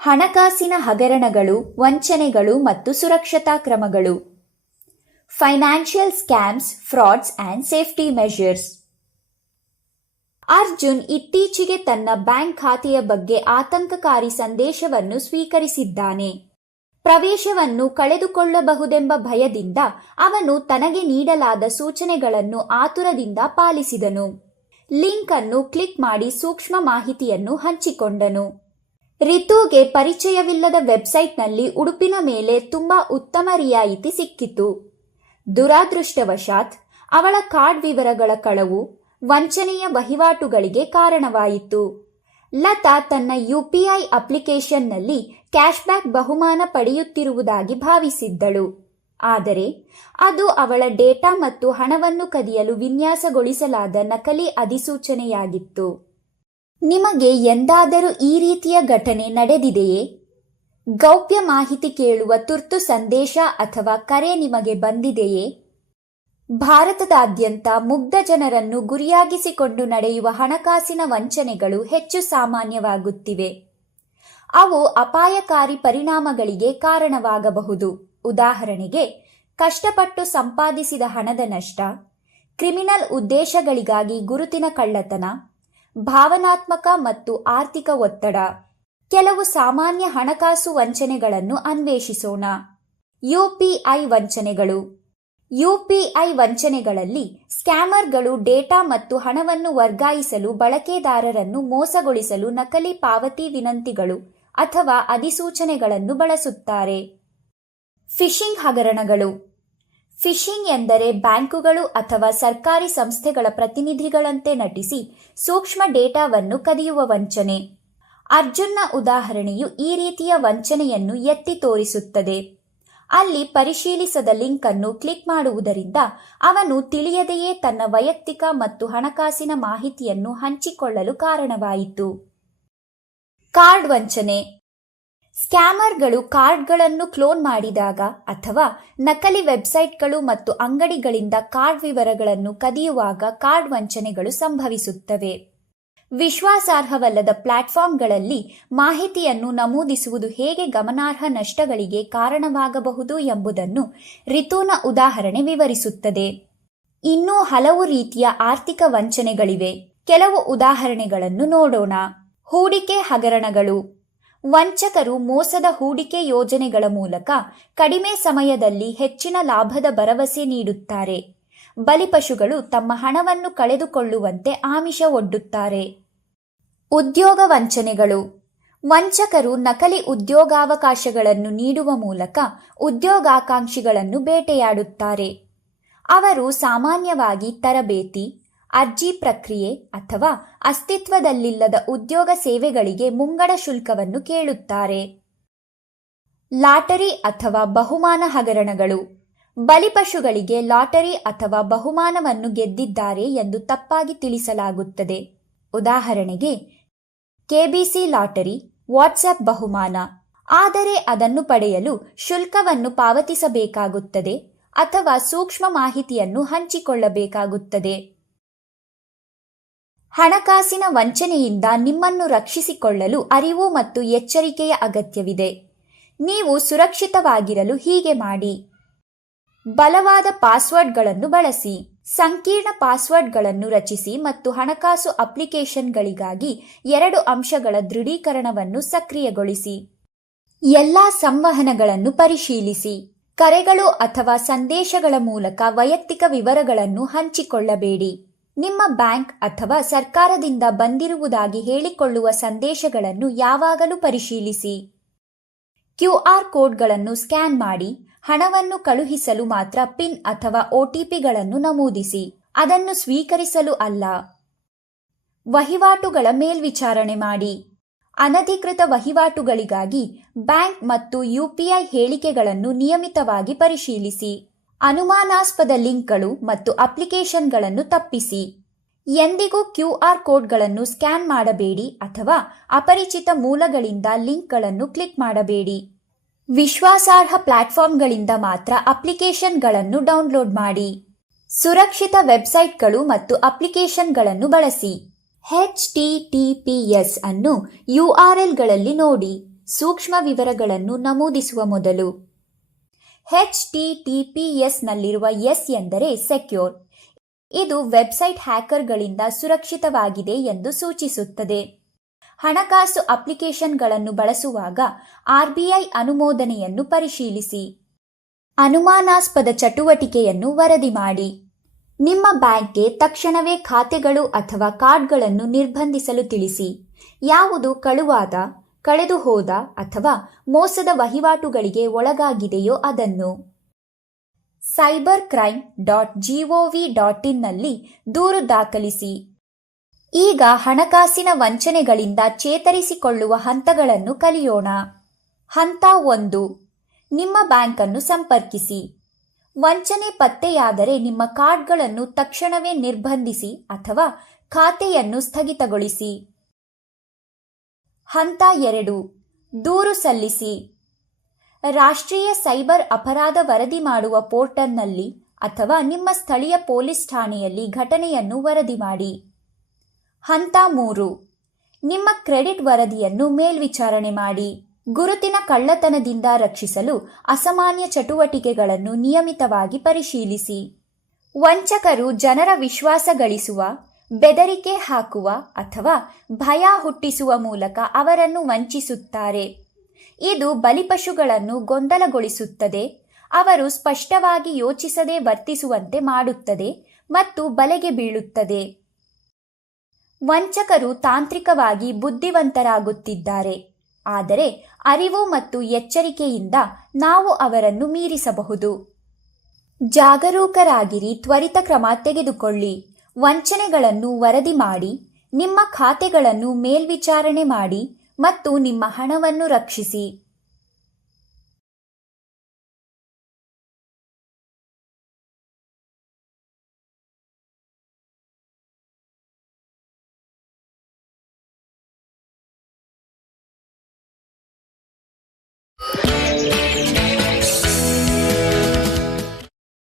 ಹಣಕಾಸಿನ ಹಗರಣಗಳು, ವಂಚನೆಗಳು ಮತ್ತು ಸುರಕ್ಷತಾ ಕ್ರಮಗಳು. Financial scams frauds and safety measures Arjun ಇತ್ತೀಚೆಗೆ ತನ್ನ ಬ್ಯಾಂಕ್ ಖಾತೆಯ ಬಗ್ಗೆ ಆತಂಕಕಾರಿ ಸಂದೇಶವನ್ನು ಸ್ವೀಕರಿಸಿದ್ದಾನೆ. ಪ್ರವೇಶವನ್ನು ಕಳೆದುಕೊಳ್ಳಬಹುದೆಂಬ ಭಯದಿಂದ ಅವನು ತನಗೆ ನೀಡಲಾದ ಸೂಚನೆಗಳನ್ನು ಆತುರದಿಂದ ಪಾಲಿಸಿದನು. ಲಿಂಕ್ ಅನ್ನು ಕ್ಲಿಕ್ ಮಾಡಿ ಸೂಕ್ಷ್ಮ ಮಾಹಿತಿಯನ್ನು ಹಂಚಿಕೊಂಡನು. ರಿತುಗೆ ಪರಿಚಯವಿಲ್ಲದ ವೆಬ್ಸೈಟ್ನಲ್ಲಿ ಉಡುಪಿನ ಮೇಲೆ ತುಂಬಾ ಉತ್ತಮ ರಿಯಾಯಿತಿ ಸಿಕ್ಕಿತು. ದುರಾದೃಷ್ಟವಶಾತ್ ಅವಳ ಕಾರ್ಡ್ ವಿವರಗಳ ಕಳವು ವಂಚನೆಯ ವಹಿವಾಟುಗಳಿಗೆ ಕಾರಣವಾಯಿತು. ಲತಾ ತನ್ನ ಯುಪಿಐ ಅಪ್ಲಿಕೇಶನ್ನಲ್ಲಿ ಕ್ಯಾಶ್ಬ್ಯಾಕ್ ಬಹುಮಾನ ಪಡೆಯುತ್ತಿರುವುದಾಗಿ ಭಾವಿಸಿದ್ದಳು. ಆದರೆ ಅದು ಅವಳ ಡೇಟಾ ಮತ್ತು ಹಣವನ್ನು ಕದಿಯಲು ವಿನ್ಯಾಸಗೊಳಿಸಲಾದ ನಕಲಿ ಅಧಿಸೂಚನೆಯಾಗಿತ್ತು. ನಿಮಗೆ ಎಂದಾದರೂ ಈ ರೀತಿಯ ಘಟನೆ ನಡೆದಿದೆಯೇ? ಗೌಪ್ಯ ಮಾಹಿತಿ ಕೇಳುವ ತುರ್ತು ಸಂದೇಶ ಅಥವಾ ಕರೆ ನಿಮಗೆ ಬಂದಿದೆಯೇ? ಭಾರತದಾದ್ಯಂತ ಮುಗ್ಧ ಜನರನ್ನು ಗುರಿಯಾಗಿಸಿಕೊಂಡು ನಡೆಯುವ ಹಣಕಾಸಿನ ವಂಚನೆಗಳು ಹೆಚ್ಚು ಸಾಮಾನ್ಯವಾಗುತ್ತಿವೆ. ಅವು ಅಪಾಯಕಾರಿ ಪರಿಣಾಮಗಳಿಗೆ ಕಾರಣವಾಗಬಹುದು. ಉದಾಹರಣೆಗೆ, ಕಷ್ಟಪಟ್ಟು ಸಂಪಾದಿಸಿದ ಹಣದ ನಷ್ಟ, ಕ್ರಿಮಿನಲ್ ಉದ್ದೇಶಗಳಿಗಾಗಿ ಗುರುತಿನ ಕಳ್ಳತನ ಭಾವನಾತ್ಮಕ ಮತ್ತು ಆರ್ಥಿಕ ಒತ್ತಡ. ಕೆಲವು ಸಾಮಾನ್ಯ ಹಣಕಾಸು ವಂಚನೆಗಳನ್ನು ಅನ್ವೇಷಿಸೋಣ. ಯುಪಿಐ ವಂಚನೆಗಳು. ಯುಪಿಐ ವಂಚನೆಗಳಲ್ಲಿ ಸ್ಕ್ಯಾಮರ್ಗಳು ಡೇಟಾ ಮತ್ತು ಹಣವನ್ನು ವರ್ಗಾಯಿಸಲು ಬಳಕೆದಾರರನ್ನು ಮೋಸಗೊಳಿಸಲು ನಕಲಿ ಪಾವತಿ ವಿನಂತಿಗಳು ಅಥವಾ ಅಧಿಸೂಚನೆಗಳನ್ನು ಬಳಸುತ್ತಾರೆ. ಫಿಶಿಂಗ್ ಹಗರಣಗಳು. ಫಿಶಿಂಗ್ ಎಂದರೆ ಬ್ಯಾಂಕುಗಳು ಅಥವಾ ಸರ್ಕಾರಿ ಸಂಸ್ಥೆಗಳ ಪ್ರತಿನಿಧಿಗಳಂತೆ ನಟಿಸಿ ಸೂಕ್ಷ್ಮ ಡೇಟಾವನ್ನು ಕದಿಯುವ ವಂಚನೆ. ಅರ್ಜುನ್ನ ಉದಾಹರಣೆಯು ಈ ರೀತಿಯ ವಂಚನೆಯನ್ನು ಎತ್ತಿ ತೋರಿಸುತ್ತದೆ. ಅಲ್ಲಿ ಪರಿಶೀಲಿಸದ ಲಿಂಕ್ ಅನ್ನು ಕ್ಲಿಕ್ ಮಾಡುವುದರಿಂದ ಅವನು ತಿಳಿಯದೆಯೇ ತನ್ನ ವೈಯಕ್ತಿಕ ಮತ್ತು ಹಣಕಾಸಿನ ಮಾಹಿತಿಯನ್ನು ಹಂಚಿಕೊಳ್ಳಲು ಕಾರಣವಾಯಿತು. ಕಾರ್ಡ್ ವಂಚನೆ. ಸ್ಕ್ಯಾಮರ್ಗಳು ಕಾರ್ಡ್ಗಳನ್ನು ಕ್ಲೋನ್ ಮಾಡಿದಾಗ ಅಥವಾ ನಕಲಿ ವೆಬ್ಸೈಟ್ಗಳು ಮತ್ತು ಅಂಗಡಿಗಳಿಂದ ಕಾರ್ಡ್ ವಿವರಗಳನ್ನು ಕದಿಯುವಾಗ ಕಾರ್ಡ್ ವಂಚನೆಗಳು ಸಂಭವಿಸುತ್ತವೆ. ವಿಶ್ವಾಸಾರ್ಹವಲ್ಲದ ಪ್ಲಾಟ್ಫಾರ್ಮ್ಗಳಲ್ಲಿ ಮಾಹಿತಿಯನ್ನು ನಮೂದಿಸುವುದು ಹೇಗೆ ಗಮನಾರ್ಹ ನಷ್ಟಗಳಿಗೆ ಕಾರಣವಾಗಬಹುದು ಎಂಬುದನ್ನು ರಿತುನ ಉದಾಹರಣೆ ವಿವರಿಸುತ್ತದೆ. ಇನ್ನೂ ಹಲವು ರೀತಿಯ ಆರ್ಥಿಕ ವಂಚನೆಗಳಿವೆ. ಕೆಲವು ಉದಾಹರಣೆಗಳನ್ನು ನೋಡೋಣ. ಹೂಡಿಕೆ ಹಗರಣಗಳು. ವಂಚಕರು ಮೋಸದ ಹೂಡಿಕೆ ಯೋಜನೆಗಳ ಮೂಲಕ ಕಡಿಮೆ ಸಮಯದಲ್ಲಿ ಹೆಚ್ಚಿನ ಲಾಭದ ಭರವಸೆ ನೀಡುತ್ತಾರೆ. ಬಲಿಪಶುಗಳು ತಮ್ಮ ಹಣವನ್ನು ಕಳೆದುಕೊಳ್ಳುವಂತೆ ಆಮಿಷ ಒಡ್ಡುತ್ತಾರೆ. ಉದ್ಯೋಗ ವಂಚನೆಗಳು. ವಂಚಕರು ನಕಲಿ ಉದ್ಯೋಗಾವಕಾಶಗಳನ್ನು ನೀಡುವ ಮೂಲಕ ಉದ್ಯೋಗಾಕಾಂಕ್ಷಿಗಳನ್ನು ಬೇಟೆಯಾಡುತ್ತಾರೆ. ಅವರು ಸಾಮಾನ್ಯವಾಗಿ ತರಬೇತಿ ಅರ್ಜಿ ಪ್ರಕ್ರಿಯೆ ಅಥವಾ ಅಸ್ತಿತ್ವದಲ್ಲಿಲ್ಲದ ಉದ್ಯೋಗ ಸೇವೆಗಳಿಗೆ ಮುಂಗಡ ಶುಲ್ಕವನ್ನು ಕೇಳುತ್ತಾರೆ. ಲಾಟರಿ ಅಥವಾ ಬಹುಮಾನ ಹಗರಣಗಳು. ಬಲಿಪಶುಗಳಿಗೆ ಲಾಟರಿ ಅಥವಾ ಬಹುಮಾನವನ್ನು ಗೆದ್ದಿದ್ದಾರೆ ಎಂದು ತಪ್ಪಾಗಿ ತಿಳಿಸಲಾಗುತ್ತದೆ. ಉದಾಹರಣೆಗೆ ಕೆಬಿಸಿ ಲಾಟರಿ ವಾಟ್ಸ್ಆಪ್ ಬಹುಮಾನ. ಆದರೆ ಅದನ್ನು ಪಡೆಯಲು ಶುಲ್ಕವನ್ನು ಪಾವತಿಸಬೇಕಾಗುತ್ತದೆ ಅಥವಾ ಸೂಕ್ಷ್ಮ ಮಾಹಿತಿಯನ್ನು ಹಂಚಿಕೊಳ್ಳಬೇಕಾಗುತ್ತದೆ. ಹಣಕಾಸಿನ ವಂಚನೆಯಿಂದ ನಿಮ್ಮನ್ನು ರಕ್ಷಿಸಿಕೊಳ್ಳಲು ಅರಿವು ಮತ್ತು ಎಚ್ಚರಿಕೆಯ ಅಗತ್ಯವಿದೆ. ನೀವು ಸುರಕ್ಷಿತವಾಗಿರಲು ಹೀಗೆ ಮಾಡಿ. ಬಲವಾದ ಪಾಸ್ವರ್ಡ್ಗಳನ್ನು ಬಳಸಿ. ಸಂಕೀರ್ಣ ಪಾಸ್ವರ್ಡ್ಗಳನ್ನು ರಚಿಸಿ ಮತ್ತು ಹಣಕಾಸು ಅಪ್ಲಿಕೇಶನ್ಗಳಿಗಾಗಿ ಎರಡು ಅಂಶಗಳ ದೃಢೀಕರಣವನ್ನು ಸಕ್ರಿಯಗೊಳಿಸಿ. ಎಲ್ಲಾ ಸಂವಹನಗಳನ್ನು ಪರಿಶೀಲಿಸಿ. ಕರೆಗಳು ಅಥವಾ ಸಂದೇಶಗಳ ಮೂಲಕ ವೈಯಕ್ತಿಕ ವಿವರಗಳನ್ನು ಹಂಚಿಕೊಳ್ಳಬೇಡಿ. ನಿಮ್ಮ ಬ್ಯಾಂಕ್ ಅಥವಾ ಸರ್ಕಾರದಿಂದ ಬಂದಿರುವುದಾಗಿ ಹೇಳಿಕೊಳ್ಳುವ ಸಂದೇಶಗಳನ್ನು ಯಾವಾಗಲೂ ಪರಿಶೀಲಿಸಿ. ಕ್ಯೂಆರ್ ಕೋಡ್ಗಳನ್ನು ಸ್ಕ್ಯಾನ್ ಮಾಡಿ, ಹಣವನ್ನು ಕಳುಹಿಸಲು ಮಾತ್ರ ಪಿನ್ ಅಥವಾ ಒಟಿಪಿಗಳನ್ನು ನಮೂದಿಸಿ, ಅದನ್ನು ಸ್ವೀಕರಿಸಲು ಅಲ್ಲ. ವಹಿವಾಟುಗಳ ಮೇಲ್ವಿಚಾರಣೆ ಮಾಡಿ. ಅನಧಿಕೃತ ವಹಿವಾಟುಗಳಿಗಾಗಿ ಬ್ಯಾಂಕ್ ಮತ್ತು ಯುಪಿಐ ಹೇಳಿಕೆಗಳನ್ನು ನಿಯಮಿತವಾಗಿ ಪರಿಶೀಲಿಸಿ. ಅನುಮಾನಾಸ್ಪದ ಲಿಂಕ್ಗಳು ಮತ್ತು ಅಪ್ಲಿಕೇಶನ್ಗಳನ್ನು ತಪ್ಪಿಸಿ. ಎಂದಿಗೂ ಕ್ಯೂಆರ್ ಕೋಡ್ಗಳನ್ನು ಸ್ಕ್ಯಾನ್ ಮಾಡಬೇಡಿ ಅಥವಾ ಅಪರಿಚಿತ ಮೂಲಗಳಿಂದ ಲಿಂಕ್ಗಳನ್ನು ಕ್ಲಿಕ್ ಮಾಡಬೇಡಿ. ವಿಶ್ವಾಸಾರ್ಹ ಪ್ಲಾಟ್ಫಾರ್ಮ್ಗಳಿಂದ ಮಾತ್ರ ಅಪ್ಲಿಕೇಶನ್ಗಳನ್ನು ಡೌನ್ಲೋಡ್ ಮಾಡಿ. ಸುರಕ್ಷಿತ ವೆಬ್ಸೈಟ್ಗಳು ಮತ್ತು ಅಪ್ಲಿಕೇಶನ್ಗಳನ್ನು ಬಳಸಿ. H T T P S ಅನ್ನು ಯುಆರ್ಎಲ್ಗಳಲ್ಲಿ ನೋಡಿ. ಸೂಕ್ಷ್ಮ ವಿವರಗಳನ್ನು ನಮೂದಿಸುವ ಮೊದಲು. H T T P S ನಲ್ಲಿರುವ ಎಸ್ ಎಂದರೆ ಸೆಕ್ಯೂರ್ ಇದು ವೆಬ್ಸೈಟ್ ಹ್ಯಾಕರ್ಗಳಿಂದ ಸುರಕ್ಷಿತವಾಗಿದೆ ಎಂದು ಸೂಚಿಸುತ್ತದೆ. ಹಣಕಾಸು ಅಪ್ಲಿಕೇಶನ್ಗಳನ್ನು ಬಳಸುವಾಗ ಆರ್ಬಿಐ ಅನುಮೋದನೆಯನ್ನು ಪರಿಶೀಲಿಸಿ. ಅನುಮಾನಾಸ್ಪದ ಚಟುವಟಿಕೆಯನ್ನು ವರದಿ ಮಾಡಿ. ನಿಮ್ಮ ಬ್ಯಾಂಕ್ಗೆ ತಕ್ಷಣವೇ ಖಾತೆಗಳು ಅಥವಾ ಕಾರ್ಡ್ಗಳನ್ನು ನಿರ್ಬಂಧಿಸಲು ತಿಳಿಸಿ. ಯಾವುದು ಕಳುವಾದ ಕಳೆದು ಹೋದ ಅಥವಾ ಮೋಸದ ವಹಿವಾಟುಗಳಿಗೆ ಒಳಗಾಗಿದೆಯೋ ಅದನ್ನು. Cyber crime dot GOV dot ಇನ್ನಲ್ಲಿ ದೂರು ದಾಖಲಿಸಿ. ಈಗ ಹಣಕಾಸಿನ ವಂಚನೆಗಳಿಂದ ಚೇತರಿಸಿಕೊಳ್ಳುವ ಹಂತಗಳನ್ನು ಕಲಿಯೋಣ. ಹಂತ ಒಂದು. ನಿಮ್ಮ ಬ್ಯಾಂಕನ್ನು ಸಂಪರ್ಕಿಸಿ. ವಂಚನೆ ಪತ್ತೆಯಾದರೆ ನಿಮ್ಮ ಕಾರ್ಡ್ಗಳನ್ನು ತಕ್ಷಣವೇ ನಿರ್ಬಂಧಿಸಿ ಅಥವಾ ಖಾತೆಯನ್ನು ಸ್ಥಗಿತಗೊಳಿಸಿ. ಹಂತ ಎರಡು. ದೂರು ಸಲ್ಲಿಸಿ. ರಾಷ್ಟ್ರೀಯ ಸೈಬರ್ ಅಪರಾಧ ವರದಿ ಮಾಡುವ ಪೋರ್ಟಲ್ನಲ್ಲಿ ಅಥವಾ ನಿಮ್ಮ ಸ್ಥಳೀಯ ಪೊಲೀಸ್ ಠಾಣೆಯಲ್ಲಿ ಘಟನೆಯನ್ನು ವರದಿ ಮಾಡಿ. ಹಂತ ಮೂರು. ನಿಮ್ಮ ಕ್ರೆಡಿಟ್ ವರದಿಯನ್ನು ಮೇಲ್ವಿಚಾರಣೆ ಮಾಡಿ. ಗುರುತಿನ ಕಳ್ಳತನದಿಂದ ರಕ್ಷಿಸಲು ಅಸಾಮಾನ್ಯ ಚಟುವಟಿಕೆಗಳನ್ನು ನಿಯಮಿತವಾಗಿ ಪರಿಶೀಲಿಸಿ. ವಂಚಕರು ಜನರ ವಿಶ್ವಾಸ ಗಳಿಸುವ ಬೆದರಿಕೆ ಹಾಕುವ ಅಥವಾ ಭಯ ಹುಟ್ಟಿಸುವ ಮೂಲಕ ಅವರನ್ನು ವಂಚಿಸುತ್ತಾರೆ. ಇದು ಬಲಿಪಶುಗಳನ್ನು ಗೊಂದಲಗೊಳಿಸುತ್ತದೆ. ಅವರು ಸ್ಪಷ್ಟವಾಗಿ ಯೋಚಿಸದೆ ವರ್ತಿಸುವಂತೆ ಮಾಡುತ್ತದೆ ಮತ್ತು ಬಲೆಗೆ ಬೀಳುತ್ತದೆ. ವಂಚಕರು ತಾಂತ್ರಿಕವಾಗಿ ಬುದ್ಧಿವಂತರಾಗುತ್ತಿದ್ದಾರೆ. ಆದರೆ ಅರಿವು ಮತ್ತು ಎಚ್ಚರಿಕೆಯಿಂದ ನಾವು ಅವರನ್ನು ಮೀರಿಸಬಹುದು. ಜಾಗರೂಕರಾಗಿರಿ, ತ್ವರಿತ ಕ್ರಮ ತೆಗೆದುಕೊಳ್ಳಿ. ವಂಚನೆಗಳನ್ನು ವರದಿ ಮಾಡಿ ನಿಮ್ಮ ಖಾತೆಗಳನ್ನು ಮೇಲ್ವಿಚಾರಣೆ ಮಾಡಿ ಮತ್ತು ನಿಮ್ಮ ಹಣವನ್ನು ರಕ್ಷಿಸಿ.